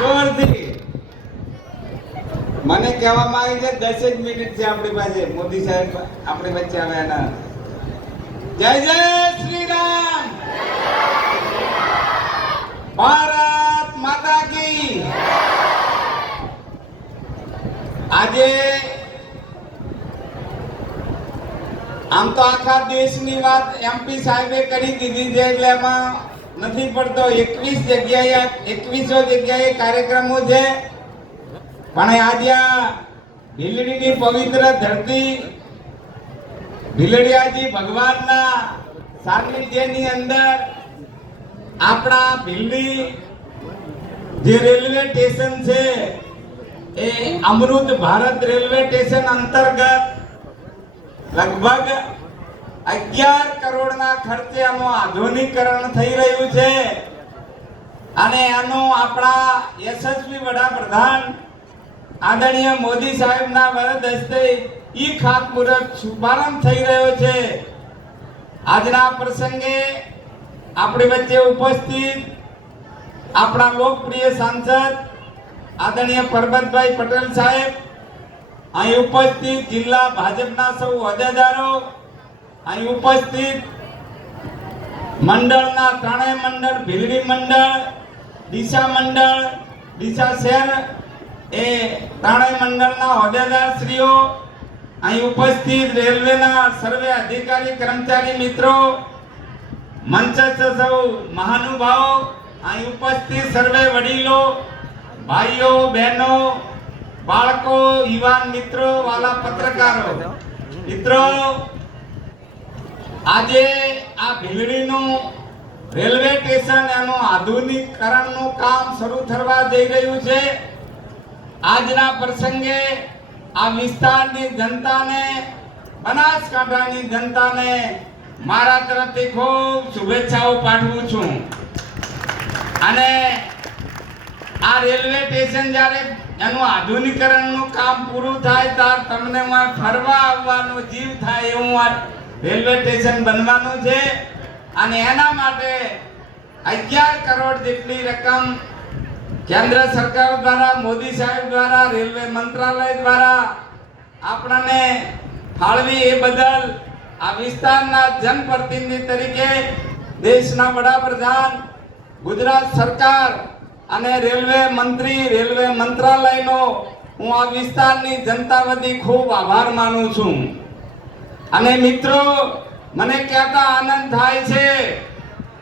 જોરથી મને કહેવામાં આવી છે 10 જ મિનિટ છે આપણી પાસે. મોદી સાહેબ આપણી વચ્ચે આવ્યા ના. જય જય શ્રી રામ. ભારત માતા કી. આજે આમ તો આખા દેશની વાત એમપી સાહેબે કરી દીધી છે એટલે એમાં નથી પડતો. 21 જગ્યાએ કાર્યક્રમો છે. પણ આજે આ ભીલડીની પવિત્ર ધરતી ભીલડિયાજી ભગવાનના સાનિધ્યની અંદર આપણા ભીલડી જે રેલવે સ્ટેશન છે એ અમૃત ભારત રેલવે સ્ટેશન અંતર્ગત લગભગ 11 કરોડના ખર્ચે આનું આધુનિકરણ થઈ રહ્યું છે. અને આનું આપણા યશસ્વી વડાપ્રધાન આદરણીય મોદી સાહેબના વરદ હસ્તે ઈ ખાતમુહૂર્ત શુભારંભ થઈ રહ્યો છે. આજના પ્રસંગે આપણી વચ્ચે ઉપસ્થિત આપણા લોકપ્રિય સાંસદ આદરણીય પરબતભાઈ પટેલ સાહેબ, અહીં ઉપસ્થિત જિલ્લા ભાજપના સૌ હોદ્દેદારો, અહીં ઉપસ્થિત મંડળના ત્રણેય મંડળ, ભીલડી મંડળ, ડીસા મંડળ, ડીસા શહેર એ ત્રણેય મંડળના હોદ્દેદારશ્રીઓ, અહીં ઉપસ્થિત રેલવેના સર્વે અધિકારી કર્મચારી મિત્રો, મંચસ્થ સૌ મહાનુભાવો, અહીં ઉપસ્થિત સર્વે વડીલો, ભાઈઓ બહેનો, બાળકો, યુવાન મિત્રો, વાલા પત્રકારો મિત્રો, આજે આ ભીલડીનું રેલવે સ્ટેશન એનું આધુનિકીકરણનું કામ શરૂ થવા જઈ રહ્યું છે. આજના પ્રસંગે આ વિસ્તારની જનતાને, બનાસકાંઠાની જનતાને મારા તરફથી ખૂબ શુભેચ્છાઓ પાઠવું છું. અને આ રેલવે સ્ટેશન જ્યારે એનું આધુનિકીકરણનું કામ પૂરું થાય ત્યારે તમને ફરવા આવવાનો જીવ થાય એવું આ રેલવે સ્ટેશન બનવાનું છે. અને એના માટે 11 કરોડ જેટલી રકમ કેન્દ્ર સરકાર દ્વારા, મોદી સાહેબ દ્વારા, રેલવે મંત્રાલય દ્વારા આપણને ફાળવી એ બદલ આ વિસ્તારના જનપ્રતિનિધિ તરીકે દેશના વડાપ્રધાન, ગુજરાત સરકાર અને રેલવે મંત્રી, રેલવે મંત્રાલયનો હું આ વિસ્તારની જનતા વતી ખૂબ આભાર માનું છું. અને મિત્રો, મને કહેતા આનંદ થાય છે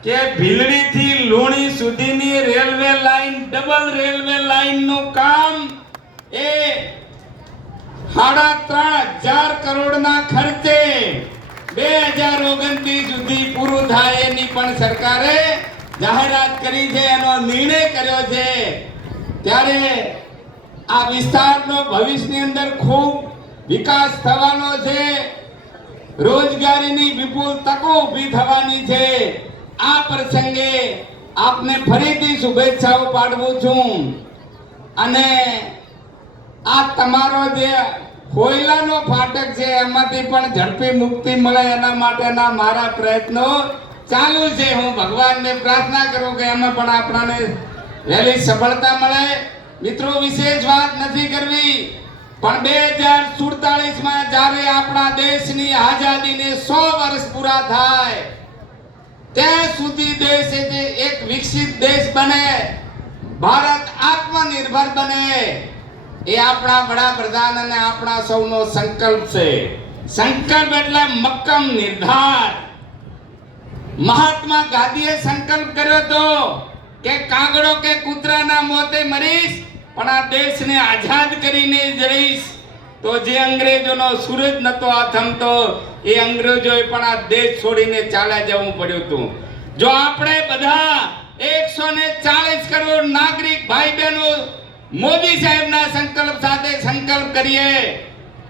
કે ભીલડી થી લુણી સુધીની railway line, double railway line નું કામ એ 3.5 કરોડના ખર્ચે 2029 સુધી પૂરું થાય એની પણ સરકારે જાહેરાત કરી છે, એનો નિર્ણય કર્યો છે. ત્યારે આ વિસ્તારનો ભવિષ્યની અંદર ખૂબ વિકાસ થવાનો છે. રોજગારીની વિપુલ તકો ઊભી થવાની છે. આ પ્રસંગે આપને ફરીથી શુભેચ્છાઓ પાઠવું છું. અને આ તમારો જે કોયલાનો ફાટક છે એમાંથી પણ ઝડપી મુક્તિ મળે એના માટેના મારા પ્રયત્નો ચાલુ છે. હું ભગવાનને પ્રાર્થના કરું કે એમાં પણ આપણને વહેલી સફળતા મળે. મિત્રો, વિશેષ વાત નથી કરવી, પણ 2047માં જ્યારે આપણા દેશની આઝાદીને 100 વર્ષ પૂરા થાય ત્યાં સુધી દેશ એક વિકસિત દેશ બને, ભારત આત્મનિર્ભર બને, એ આપણા વડાપ્રધાન અને આપણા સૌનો સંકલ્પ છે. સંકલ્પ એટલે મક્કમ નિર્ધાર. મહાત્મા ગાંધીએ સંકલ્પ કર્યો હતો કે કાગડો કે કૂતરાના મોતે મરીશ પણ આ દેશને આઝાદ કરીને જ રહીશ. તો જે અંગ્રેજોનો સૂરજ નતો આથમતો એ અંગ્રેજોએ પણ આ દેશ છોડીને ચાલ્યા જવું પડ્યું હતું. જો આપણે બધા 140 કરોડ નાગરિક ભાઈ બહેનો મોદી સાહેબના સંકલ્પ સાથે સંકલ્પ કરીએ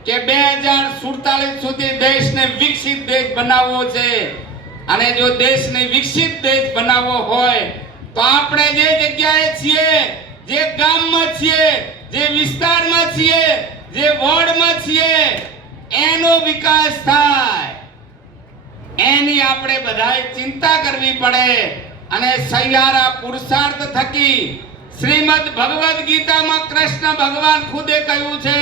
કે 2047 સુધી દેશને વિકસિત દેશ બનાવવો છે, અને જો દેશને વિકસિત દેશ બનાવવો હોય તો આપણે જે જગ્યાએ છીએ, જે ગામમાં છીએ, જે વિસ્તારમાં છીએ, જે વોર્ડમાં છીએ, એનો વિકાસ થાય, એની આપણે બધાએ ચિંતા કરવી પડે. અને સહિયારા પુરુષાર્થ થકી શ્રીમદ ભગવદ ગીતામાં કૃષ્ણ ભગવાન ખુદે કહ્યું છે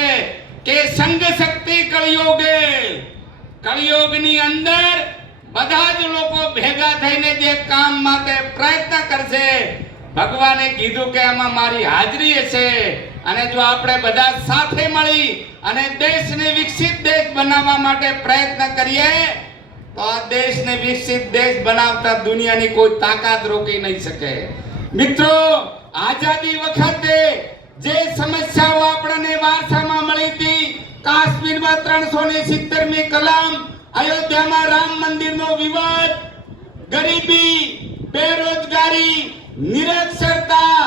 કે સંગ શક્તિ કળિયુગે, કળિયુગની અંદર બધા જ લોકો ભેગા થઈને જે કામ માટે પ્રયત્ન કરશે, ભગવાને કીધું કે આમાં મારી હાજરી હશે. અને જો આપણે બધા સાથે મળી અને દેશને વિકસિત દેશ બનાવવા માટે પ્રયત્ન કરીએ તો આ દેશને વિકસિત દેશ બનાવતા દુનિયાની કોઈ તાકાત રોકી નહીં શકે. મિત્રો, આઝાદી વખતે જે સમસ્યાઓ આપણને વારસામાં મળી હતી, કાશ્મીરમાં 370મી કલમ, અયોધ્યામાં રામ મંદિરનો વિવાદ, ગરીબી, બેરોજગારી, નિરક્ષરતા,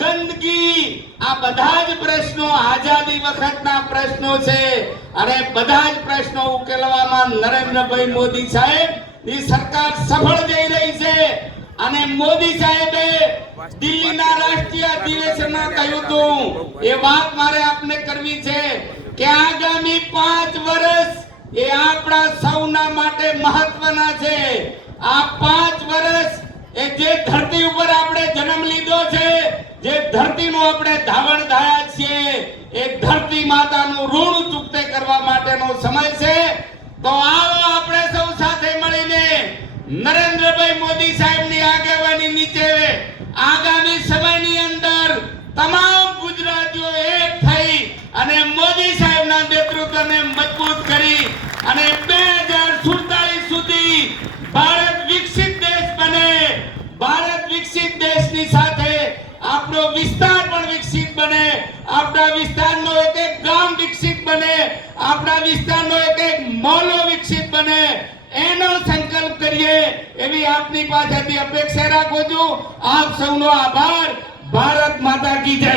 ગંદકી, આ બધા જ પ્રશ્નો આઝાદી વખતના પ્રશ્નો છે. અને બધા જ પ્રશ્નો ઉકેલવામાં નરેન્દ્રભાઈ મોદી સાહેબ ની સરકાર સફળ જઈ રહી છે. અને મોદી સાહેબે દિલ્હીના રાષ્ટ્રીય અધિવેશનમાં કહ્યું હતું, એ વાત મારે આપને કરવી છે કે આગામી 5 વર્ષ એ આપણા સૌના માટે મહત્વના છે. આ 5 વર્ષ એ જે ધરતી ઉપર આપણે જન્મ લીધો છે, જે ધરતીનો આપણે ધાવણ થયા છીએ, એ ધરતી માતાનું ઋણ ચૂકતે કરવા માટેનો સમય છે. તો આવો આપણે સૌ સાથે મળીને નરેન્દ્રભાઈ મોદી સાહેબની આગેવાની નીચે આગામી સમયની અંદર તમામ ગુજરાતીઓ એક થઈ અને મોદી સાહેબના નેતૃત્વને મજબૂત કરી અને 2047 સુધી ભારત વિકસિત દેશ બને. ભારત વિકસિત દેશની સાથે આપણો વિસ્તાર પણ વિકસિત બને, આપણા વિસ્તારનો એક એક ગામ વિકસિત બને, આપણા વિસ્તારનો એક એક મોહલ્લો વિકસિત બને. એનો સંકલ્પ કરીએ એવી આપની પાસેથી અપેક્ષા રાખું છું. આપ સૌનો આભાર. ભારત માતા કી જય.